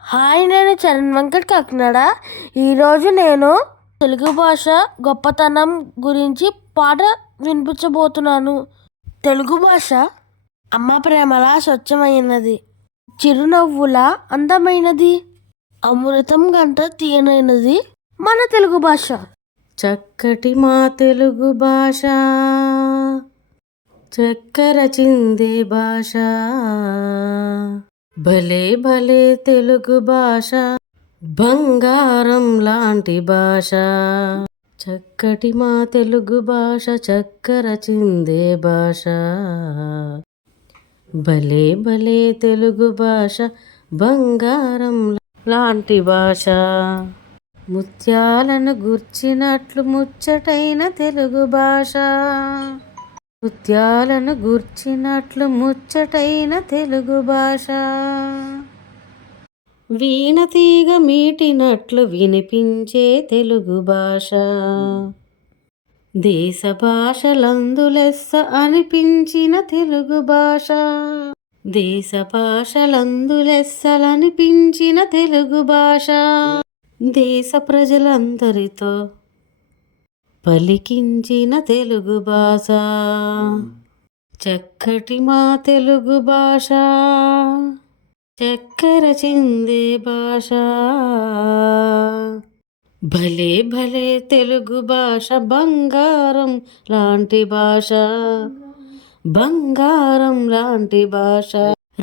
Hi నేను చరణ్ వెంకట్ కాకినాడ. ఈరోజు నేను తెలుగు భాష గొప్పతనం గురించి పాట వినిపించబోతున్నాను. తెలుగు భాష అమ్మ ప్రేమలా స్వచ్ఛమైనది చిరునవ్వుల అందమైనది అమృతం గంట తీయనైనది మన తెలుగు భాష. చక్కటి మా తెలుగు భాష చక్కెర చిందే భాష. భలే భలే తెలుగు భాష బంగారం లాంటి భాష. చక్కటి మా తెలుగు భాష చక్కెర చిందే భాష. భలే భలే తెలుగు భాష బంగారం లాంటి భాష. ముత్యాలను గుర్చినట్లు ముచ్చటైన తెలుగు భాష. ముత్యాలను గుర్చినట్లు ముచ్చటైన తెలుగు భాష. వీణ తీగ మీటినట్లు వినిపించే తెలుగు భాష. దేశ భాషలందులెస్స అనిపించిన తెలుగు భాష. దేశ భాషలందులెస్సలనిపించిన తెలుగు భాష. దేశ ప్రజలందరితో పలికించిన తెలుగు భాష. చక్కటి మా తెలుగు భాష. చక్కెర చిందే భాష. భలే భలే తెలుగు భాష బంగారం లాంటి భాష. బంగారం లాంటి భాష.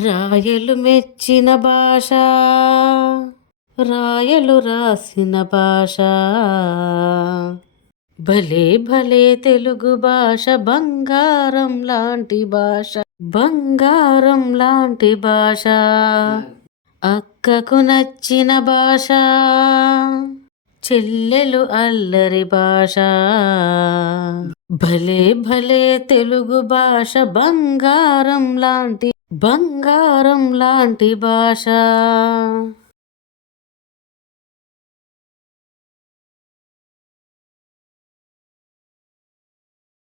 రాయలు మెచ్చిన భాష. రాయలు రాసిన భాష. భలే భలే తెలుగు భాష బంగారం లాంటి భాష బంగారం లాంటి భాష. అక్కకు నచ్చిన భాష చెల్లెలు అల్లరి భాష. భలే భలే తెలుగు భాష బంగారం లాంటి బంగారం లాంటి భాష.